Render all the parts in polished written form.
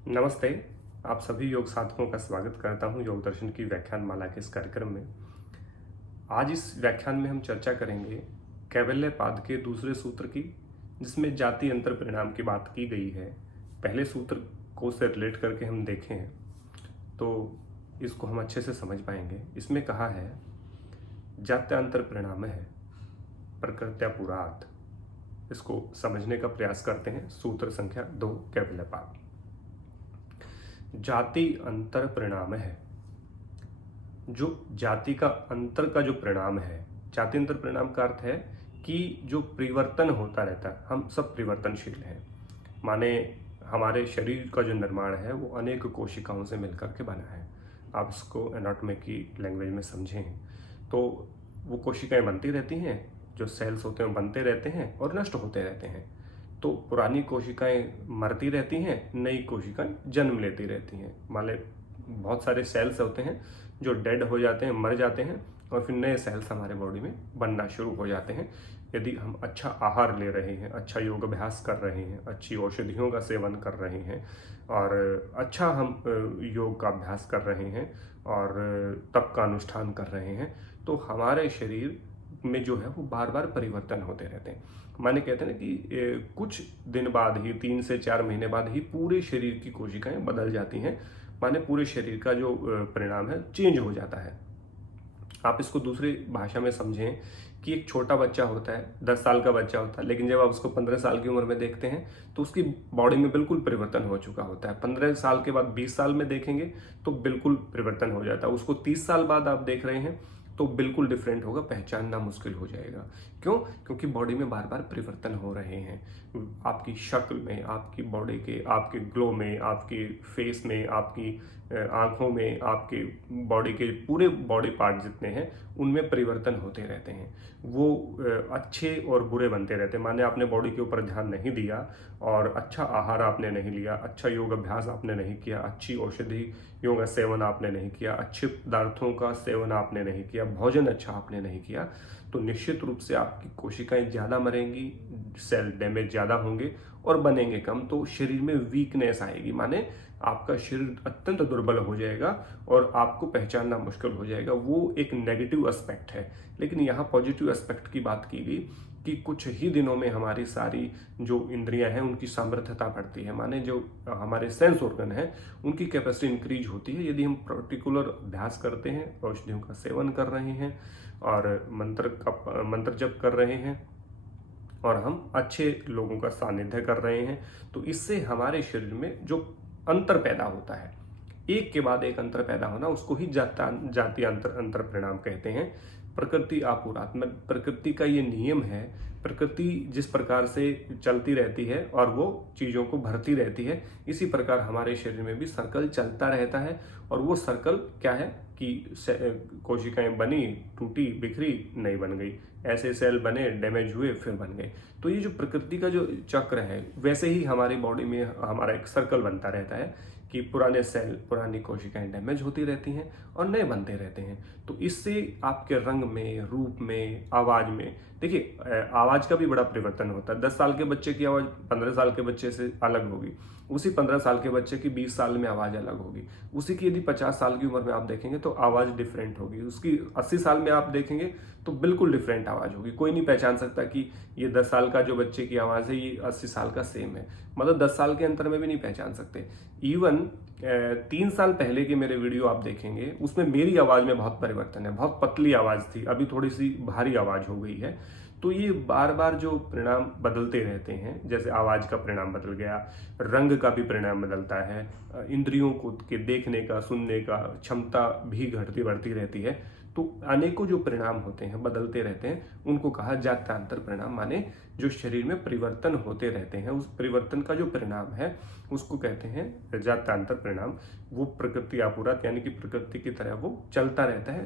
नमस्ते। आप सभी योग साधकों का स्वागत करता हूं योग दर्शन की व्याख्यान माला के इस कार्यक्रम में। आज इस व्याख्यान में हम चर्चा करेंगे कैवल्यपाद के दूसरे सूत्र की, जिसमें जाति अंतर परिणाम की बात की गई है। पहले सूत्र को से रिलेट करके हम देखें तो इसको हम अच्छे से समझ पाएंगे। इसमें कहा है जात्यांतर परिणाम है प्रकृत्या पुरात। इसको समझने का प्रयास करते हैं। सूत्र संख्या 2 कैवल्यपाद। जाति अंतर परिणाम है। जो जाति का अंतर का जो परिणाम है, जाति अंतर परिणाम का अर्थ है कि जो परिवर्तन होता रहता है, हम सब परिवर्तनशील हैं। माने हमारे शरीर का जो निर्माण है वो अनेक कोशिकाओं से मिलकर के बना है। आप इसको एनाटॉमी की लैंग्वेज में समझें तो वो कोशिकाएं बनती रहती हैं, जो सेल्स होते हैं बनते रहते हैं और नष्ट होते रहते हैं। तो पुरानी कोशिकाएं मरती रहती हैं, नई कोशिकाएं जन्म लेती रहती हैं। मान ले बहुत सारे सेल्स होते हैं जो डेड हो जाते हैं, मर जाते हैं, और फिर नए सेल्स हमारे बॉडी में बनना शुरू हो जाते हैं। यदि हम अच्छा आहार ले रहे हैं, अच्छा योग अभ्यास कर रहे हैं, अच्छी औषधियों का सेवन कर रहे हैं और अच्छा हम योग का अभ्यास कर रहे हैं और तप का अनुष्ठान कर रहे हैं, तो हमारे शरीर में जो है वो बार बार परिवर्तन होते रहते हैं। माने कहते हैं ना कि कुछ दिन बाद ही, 3 से 4 महीने बाद ही पूरे शरीर की कोशिकाएं बदल जाती हैं। माने पूरे शरीर का जो परिणाम है चेंज हो जाता है। आप इसको दूसरी भाषा में समझें कि एक छोटा बच्चा होता है, 10 साल का बच्चा होता है, लेकिन जब आप उसको 15 साल की उम्र में देखते हैं तो उसकी बॉडी में बिल्कुल परिवर्तन हो चुका होता है। 15 साल के बाद 20 साल में देखेंगे तो बिल्कुल परिवर्तन हो जाता है। उसको 30 साल बाद आप देख रहे हैं तो बिल्कुल डिफरेंट होगा, पहचानना मुश्किल हो जाएगा। क्यों? क्योंकि बॉडी में बार बार परिवर्तन हो रहे हैं। आपकी शक्ल में, आपकी बॉडी के, आपके ग्लो में, आपके फेस में, आपकी आंखों में, आपके बॉडी के पूरे बॉडी पार्ट जितने हैं उनमें परिवर्तन होते रहते हैं। वो अच्छे और बुरे बनते रहते हैं। माने आपने बॉडी के ऊपर ध्यान नहीं दिया और अच्छा आहार आपने नहीं लिया, अच्छा योग अभ्यास आपने नहीं किया, अच्छी औषधि योग सेवन आपने नहीं किया, अच्छे पदार्थों का सेवन आपने नहीं किया, भोजन अच्छा आपने नहीं किया, तो निश्चित रूप से आपकी कोशिकाएं ज़्यादा मरेंगी, सेल डैमेज ज़्यादा होंगे और बनेंगे कम। तो शरीर में वीकनेस आएगी, माने आपका शरीर अत्यंत दुर्बल हो जाएगा और आपको पहचानना मुश्किल हो जाएगा। वो एक नेगेटिव एस्पेक्ट है। लेकिन यहाँ पॉजिटिव एस्पेक्ट की बात की गई कि कुछ ही दिनों में हमारी सारी जो इंद्रियां हैं उनकी सामर्थ्यता बढ़ती है। माने जो हमारे सेंस ऑर्गन है उनकी कैपेसिटी इंक्रीज होती है यदि हम पर्टिकुलर अभ्यास करते हैं, औषधियों का सेवन कर रहे हैं और मंत्र जप कर रहे हैं और हम अच्छे लोगों का सानिध्य कर रहे हैं। तो इससे हमारे शरीर में जो अंतर पैदा होता है, एक के बाद एक अंतर पैदा होना, उसको ही जाति अंतर परिणाम कहते हैं। प्रकृति आपुरात्म, प्रकृति का ये नियम है। प्रकृति जिस प्रकार से चलती रहती है और वो चीज़ों को भरती रहती है, इसी प्रकार हमारे शरीर में भी सर्कल चलता रहता है। और वो सर्कल क्या है कि कोशिकाएं बनी, टूटी, बिखरी, नहीं बन गई, ऐसे सेल बने, डैमेज हुए, फिर बन गए। तो ये जो प्रकृति का जो चक्र है, वैसे ही हमारी बॉडी में हमारा एक सर्कल बनता रहता है कि पुराने सेल, पुरानी कोशिकाएं डैमेज होती रहती हैं और नए बनते रहते हैं। तो इससे आपके रंग में, रूप में, आवाज में, देखिए आवाज का भी बड़ा परिवर्तन होता है। 10 साल के बच्चे की आवाज 15 साल के बच्चे से अलग होगी, उसी 15 साल के बच्चे की 20 साल में आवाज अलग होगी, उसी की यदि 50 साल की उम्र में आप देखेंगे तो आवाज डिफरेंट होगी, उसकी 80 साल में आप देखेंगे तो बिल्कुल डिफरेंट आवाज होगी। कोई नहीं पहचान सकता कि ये 10 साल का जो बच्चे की आवाज है ये 80 साल का सेम है। मतलब 10 साल के अंतर में भी नहीं पहचान सकते। इवन 3 साल पहले के मेरे वीडियो आप देखेंगे, उसमें मेरी आवाज में बहुत परिवर्तन है। बहुत पतली आवाज थी, अभी थोड़ी सी भारी आवाज हो गई है। तो ये बार बार जो परिणाम बदलते रहते हैं, जैसे आवाज का परिणाम बदल गया, रंग का भी परिणाम बदलता है, इंद्रियों को के देखने का, सुनने का क्षमता भी घटती बढ़ती रहती है। तो अनेकों जो परिणाम होते हैं, बदलते रहते हैं, उनको कहा जात्यांतर परिणाम। माने जो शरीर में परिवर्तन होते रहते हैं, उस परिवर्तन का जो परिणाम है उसको कहते हैं जात्यांतर परिणाम। वो प्रकृति आपुरात, यानी कि प्रकृति की तरह वो चलता रहता है,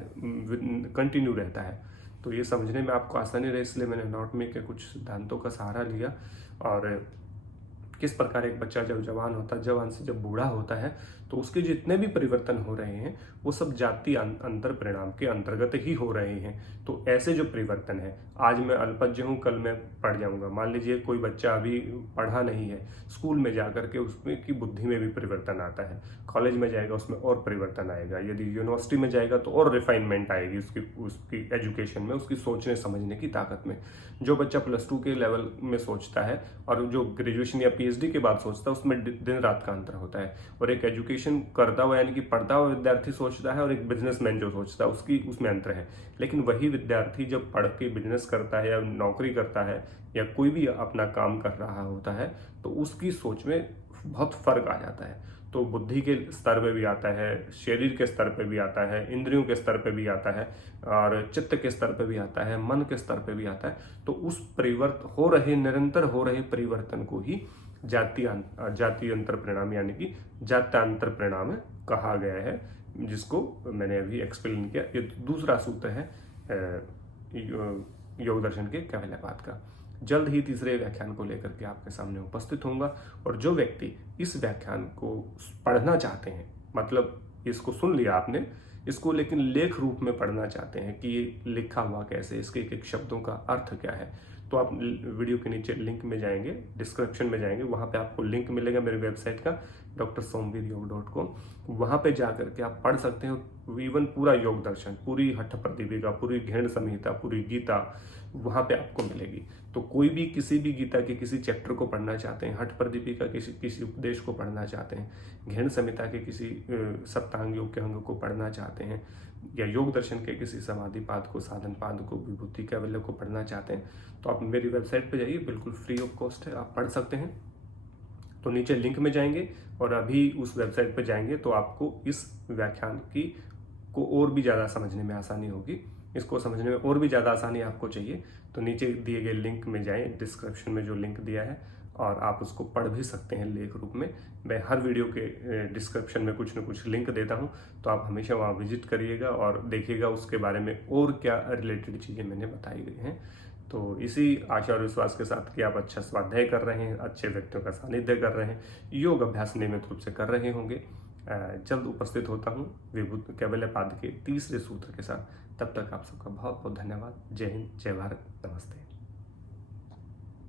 कंटिन्यू रहता है। तो ये समझने में आपको आसानी रहे, इसलिए मैंने एनाटॉमी के कुछ सिद्धांतों का सहारा लिया। और किस प्रकार एक बच्चा जब जवान होता है, जवान से जब बूढ़ा होता है, तो उसके जितने भी परिवर्तन हो रहे हैं वो सब जाति अंतर परिणाम के अंतर्गत ही हो रहे हैं। तो ऐसे जो परिवर्तन है, आज मैं अल्पज्ञ हूँ, कल मैं पढ़ जाऊंगा। मान लीजिए कोई बच्चा अभी पढ़ा नहीं है, स्कूल में जाकर के उसमें की बुद्धि में भी परिवर्तन आता है, कॉलेज में जाएगा उसमें और परिवर्तन आएगा, यदि यूनिवर्सिटी में जाएगा तो और रिफाइनमेंट आएगी उसकी उसकी एजुकेशन में, उसकी सोचने समझने की ताकत में। जो बच्चा +2 के लेवल में सोचता है और जो ग्रेजुएशन या PhD के बाद सोचता है, उसमें दिन रात का अंतर होता है। और एक एजुकेशन करता हुआ यानी कि पढ़ता हुआ विद्यार्थी सोचता है और एक बिजनेसमैन जो सोचता है उसमें अंतर है। लेकिन वही विद्यार्थी जब पढ़ के बिजनेस करता है या नौकरी करता है या कोई भी अपना काम कर रहा होता है, तो उसकी सोच में बहुत फर्क आ जाता है। तो बुद्धि के स्तर पे भी आता है, शरीर के स्तर पे भी आता है, इंद्रियों के स्तर पे भी आता है और चित्त के स्तर पे भी आता है, मन के स्तर पे भी आता है। तो उस निरंतर हो रहे परिवर्तन को ही जाति अंतर परिणाम यानी कि जात्यांतर परिणाम कहा गया है, जिसको मैंने अभी एक्सप्लेन किया। ये दूसरा सूत्र है योग दर्शन के कैवल्यवाद का। जल्द ही तीसरे व्याख्यान को लेकर के आपके सामने उपस्थित होऊंगा। और जो व्यक्ति इस व्याख्यान को पढ़ना चाहते हैं, मतलब इसको सुन लिया आपने, इसको लेकिन लेख रूप में पढ़ना चाहते हैं कि ये लिखा हुआ कैसे, इसके एक एक शब्दों का अर्थ क्या है, तो आप वीडियो के नीचे लिंक में जाएंगे, डिस्क्रिप्शन में जाएंगे, वहाँ पे आपको लिंक मिलेगा मेरी वेबसाइट का drsomveerयोग.com। वहाँ पे जा करके आप पढ़ सकते हैं इवन पूरा योग दर्शन, पूरी हठ प्रदीपिका, पूरी घेन संहिता, पूरी गीता वहाँ पे आपको मिलेगी। तो कोई भी किसी भी गीता के किसी चैप्टर को पढ़ना चाहते हैं, हठ प्रदीपिका किसी उपदेश को पढ़ना चाहते हैं, घेन संहिता के किसी सप्तांग योग के अंग को पढ़ना चाहते हैं, या योग दर्शन के किसी समाधि पाद को, साधन पाद को, विभूति कैवल्य को पढ़ना चाहते हैं, तो आप मेरी वेबसाइट पे जाइए, बिल्कुल फ्री ऑफ कॉस्ट है, आप पढ़ सकते हैं। तो नीचे लिंक में जाएंगे और अभी उस वेबसाइट पे जाएंगे तो आपको इस व्याख्यान को और भी ज़्यादा समझने में आसानी होगी। इसको समझने में और भी ज़्यादा आसानी आपको चाहिए तो नीचे दिए गए लिंक में जाएं, डिस्क्रिप्शन में जो लिंक दिया है, और आप उसको पढ़ भी सकते हैं लेख रूप में। मैं हर वीडियो के डिस्क्रिप्शन में कुछ न कुछ लिंक देता हूं, तो आप हमेशा वहां विजिट करिएगा और देखिएगा उसके बारे में और क्या रिलेटेड चीज़ें मैंने बताई गई हैं। तो इसी आशा और विश्वास के साथ कि आप अच्छा स्वाध्याय कर रहे हैं, अच्छे व्यक्तियों का सानिध्य कर रहे हैं, योग अभ्यास नियमित रूप से कर रहे होंगे। जल्द उपस्थित होता हूँ विभूति कैवल्यपाद के तीसरे सूत्र के साथ। तब तक आप सबका बहुत बहुत धन्यवाद। जय हिंद, जय भारत, नमस्ते।